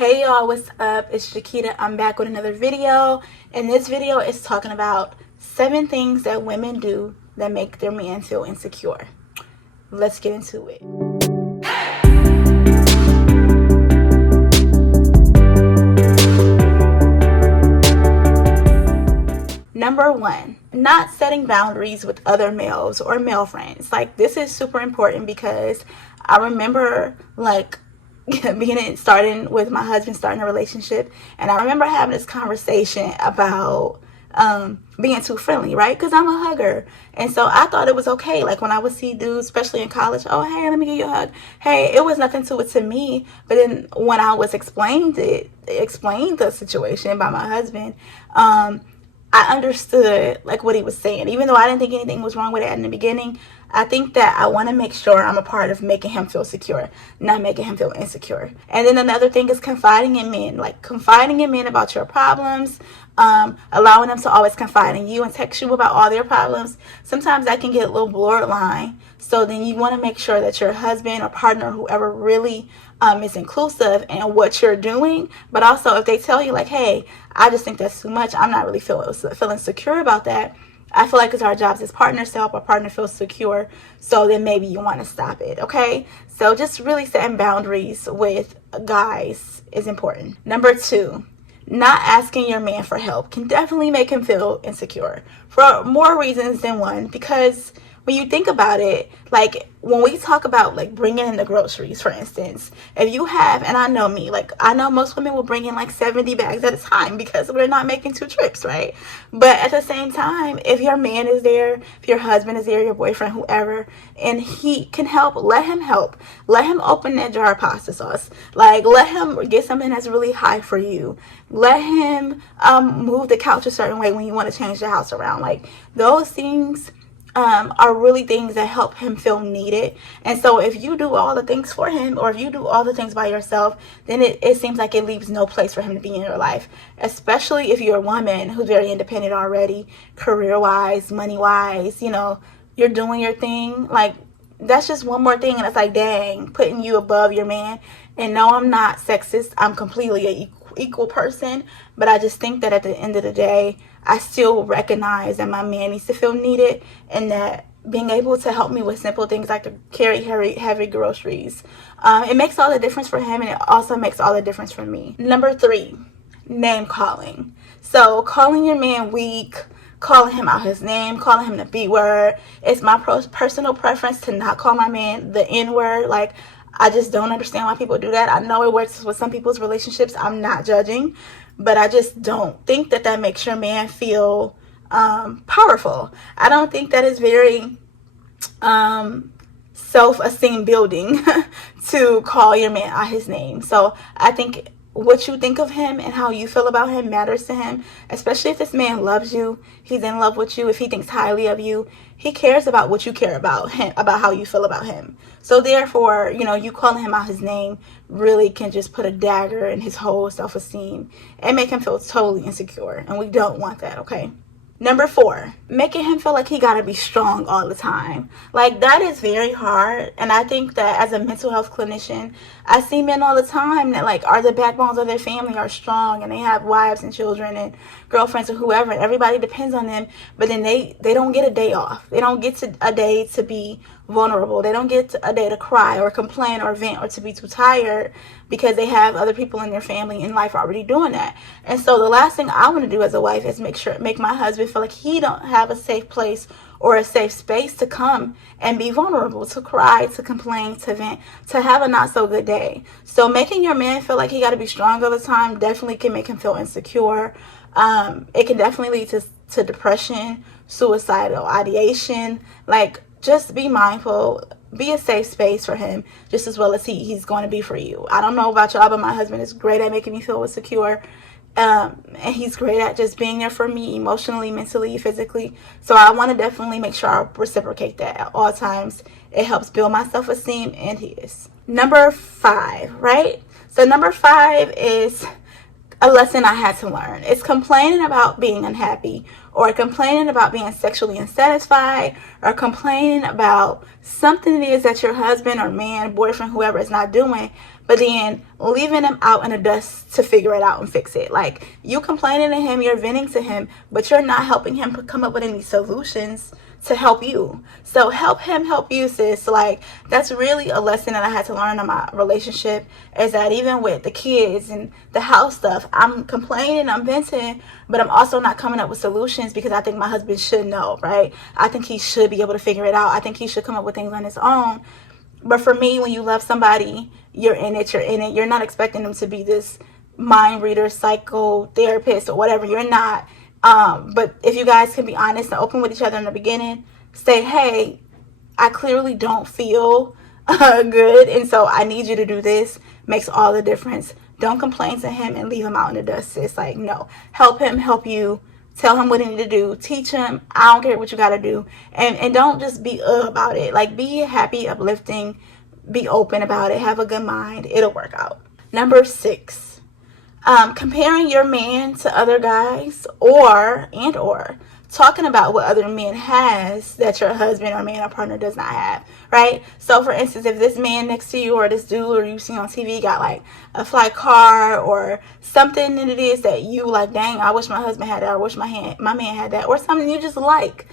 Hey y'all, what's up? It's Shakita. I'm back with another video, and this video is talking about 7 things that women do that make their man feel insecure. Let's get into it. Number 1, not setting boundaries with other males or male friends. Like, this is super important because I remember starting with my husband, starting a relationship, and I remember having this conversation about being too friendly, right? Because I'm a hugger, and so I thought it was okay. Like, when I would see dudes, especially in college, oh hey, let me give you a hug. Hey, it was nothing to it to me. But then when I was explained the situation by my husband, I understood like what he was saying. Even though I didn't think anything was wrong with it in the beginning, I think that I want to make sure I'm a part of making him feel secure, not making him feel insecure. And then another thing is confiding in men, like confiding in men about your problems, allowing them to always confide in you and text you about all their problems. Sometimes that can get a little borderline. So then you want to make sure that your husband or partner, whoever, really is inclusive in what you're doing. But also, if they tell you like, hey, I just think that's too much, I'm not really feeling secure about that, I feel like it's our jobs as partners to help our partner feel secure. So then maybe you want to stop it, okay? So just really setting boundaries with guys is important. Number 2, not asking your man for help can definitely make him feel insecure for more reasons than one. Because when you think about it, like when we talk about like bringing in the groceries, for instance, if you have, and I know me, like I know most women will bring in like 70 bags at a time because we're not making 2 trips, right? But at the same time, if your man is there, if your husband is there, your boyfriend, whoever, and he can help, let him help. Let him open that jar of pasta sauce. Like, let him get something that's really high for you. Let him move the couch a certain way when you want to change the house around. Like, those things are really things that help him feel needed. And so if you do all the things for him, or if you do all the things by yourself, then it seems like it leaves no place for him to be in your life, especially if you're a woman who's very independent already, career-wise, money-wise, you know, you're doing your thing. Like, that's just one more thing, and it's like, dang, putting you above your man. And no, I'm not sexist. I'm completely an equal person, but I just think that at the end of the day, I still recognize that my man needs to feel needed, and that being able to help me with simple things like to carry heavy groceries, it makes all the difference for him, and it also makes all the difference for me. Number 3, name calling. So calling your man weak, calling him out his name, calling him the B word. It's my personal preference to not call my man the N word. Like, I just don't understand why people do that. I know it works with some people's relationships. I'm not judging, but I just don't think that that makes your man feel powerful. I don't think that is very self-esteem building to call your man out his name. So I think what you think of him and how you feel about him matters to him, especially if this man loves you, he's in love with you, if he thinks highly of you, he cares about what you care about him, about how you feel about him. So therefore, you know, you calling him out his name really can just put a dagger in his whole self-esteem and make him feel totally insecure, and we don't want that, okay? Number 4, making him feel like he gotta be strong all the time. Like, that is very hard. And I think that as a mental health clinician, I see men all the time that like are the backbones of their family, are strong, and they have wives and children and girlfriends or whoever, and everybody depends on them. But then they don't get a day off. They don't get a day to be vulnerable. They don't get a day to cry or complain or vent or to be too tired, because they have other people in their family and life already doing that. And so the last thing I want to do as a wife is make my husband feel like he don't have a safe place or a safe space to come and be vulnerable, to cry, to complain, to vent, to have a not so good day. So making your man feel like he got to be strong all the time definitely can make him feel insecure. It can definitely lead to depression, suicidal ideation. Like, just be mindful. Be a safe space for him just as well as he's going to be for you. I don't know about y'all, but my husband is great at making me feel secure. And he's great at just being there for me emotionally, mentally, physically. So I want to definitely make sure I reciprocate that at all times. It helps build my self-esteem and his. Number 5, right? So number 5 is a lesson I had to learn. It's complaining about being unhappy, or complaining about being sexually unsatisfied, or complaining about something it is that your husband or man, boyfriend, whoever is not doing, but then leaving him out in the dust to figure it out and fix it. Like, you complaining to him, you're venting to him, but you're not helping him come up with any solutions to help you. So help him help you, sis. Like, that's really a lesson that I had to learn in my relationship, is that even with the kids and the house stuff, I'm complaining, I'm venting, but I'm also not coming up with solutions because I think my husband should know, right? I think he should be able to figure it out. I think he should come up with things on his own. But for me, when you love somebody, you're in it. You're not expecting them to be this mind reader, psychotherapist, or whatever. You're not. But if you guys can be honest and open with each other in the beginning, say, hey, I clearly don't feel good, and so I need you to do this. Makes all the difference. Don't complain to him and leave him out in the dust. It's like, no, help him help you. Tell him what he need to do. Teach him. I don't care what you got to do. And don't just be about it. Like, be happy, uplifting, be open about it. Have a good mind. It'll work out. Number 6, comparing your man to other guys or talking about what other men has that your husband or man or partner does not have, right? So for instance, if this man next to you or this dude or you see on TV got like a fly car or something that it is that you like, dang, I wish my husband had that, or I wish my man had that, or something you just like,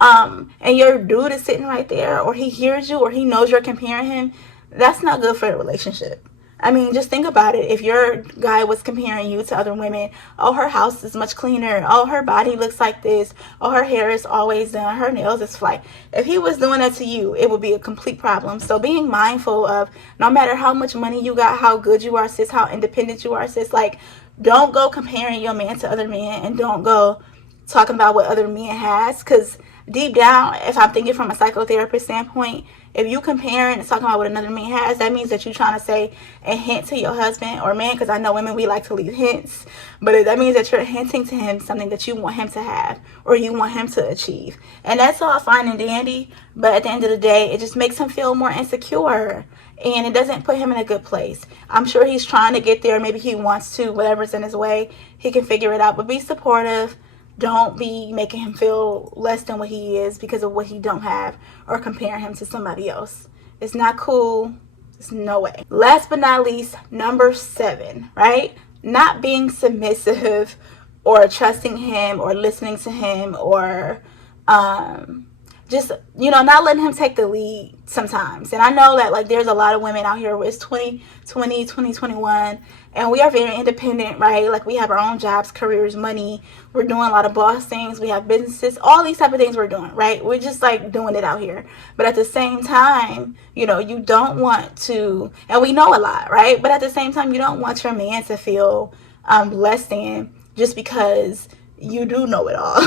and your dude is sitting right there, or he hears you, or he knows you're comparing him, that's not good for the relationship. I mean, just think about it. If your guy was comparing you to other women, oh, her house is much cleaner, oh, her body looks like this, oh, her hair is always done, her nails is flat. If he was doing that to you, it would be a complete problem. So being mindful of, no matter how much money you got, how good you are, sis, how independent you are, sis, like, don't go comparing your man to other men, and don't go talking about what other men has, because deep down, if I'm thinking from a psychotherapist standpoint, if you comparing and talking about what another man has, that means that you're trying to say a hint to your husband or man, because I know women, we like to leave hints, but that means that you're hinting to him something that you want him to have or you want him to achieve. And that's all fine and dandy, but at the end of the day, it just makes him feel more insecure, and it doesn't put him in a good place. I'm sure he's trying to get there. Maybe he wants to. Whatever's in his way, he can figure it out, but be supportive. Don't be making him feel less than what he is because of what he don't have, or comparing him to somebody else. It's not cool. It's no way. Last but not least, number 7, right? Not being submissive or trusting him or listening to him, or just, not letting him take the lead sometimes. And I know that, like, there's a lot of women out here where it's 2020, 2021, and we are very independent, right? Like, we have our own jobs, careers, money. We're doing a lot of boss things. We have businesses, all these type of things we're doing, right? We're just, like, doing it out here. But at the same time, you don't want to, and we know a lot, right? But at the same time, you don't want your man to feel less than just because you do know it all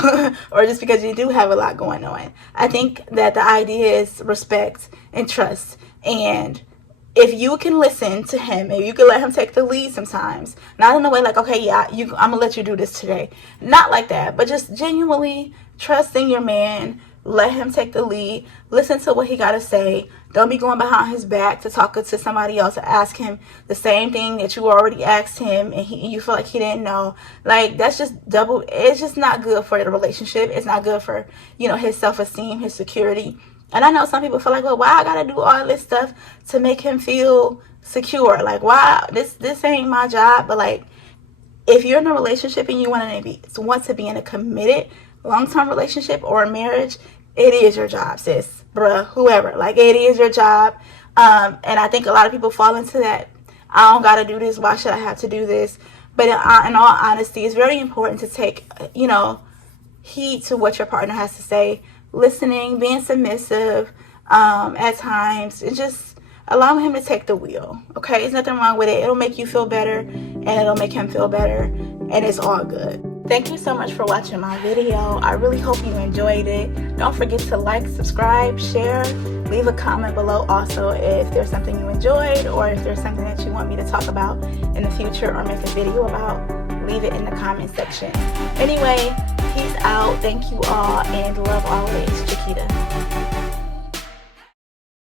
or just because you do have a lot going on. I think that the idea is respect and trust, and if you can listen to him and you can let him take the lead sometimes, not in a way like, okay, yeah, I'm gonna let you do this today, not like that, but just genuinely trusting your man, let him take the lead, listen to what he gotta say. Don't be going behind his back to talk to somebody else, to ask him the same thing that you already asked him, and you feel like he didn't know. Like, that's just it's just not good for the relationship. It's not good for, his self-esteem, his security. And I know some people feel like, well, why I gotta do all this stuff to make him feel secure? Like, why? This ain't my job. But, like, if you're in a relationship and you want to be in a committed long-term relationship or a marriage, it is your job, sis, bruh, whoever. Like, it is your job. And I think a lot of people fall into that. I don't gotta do this. Why should I have to do this? But in all honesty, it's very important to take, heed to what your partner has to say. Listening, being submissive at times, and just allowing him to take the wheel. Okay, there's nothing wrong with it. It'll make you feel better, and it'll make him feel better, and it's all good. Thank you so much for watching my video. I really hope you enjoyed it. Don't forget to like, subscribe, share, leave a comment below also if there's something you enjoyed, or if there's something that you want me to talk about in the future or make a video about. Leave it in the comment section. Anyway, peace out. Thank you all, and love always, Chiquita.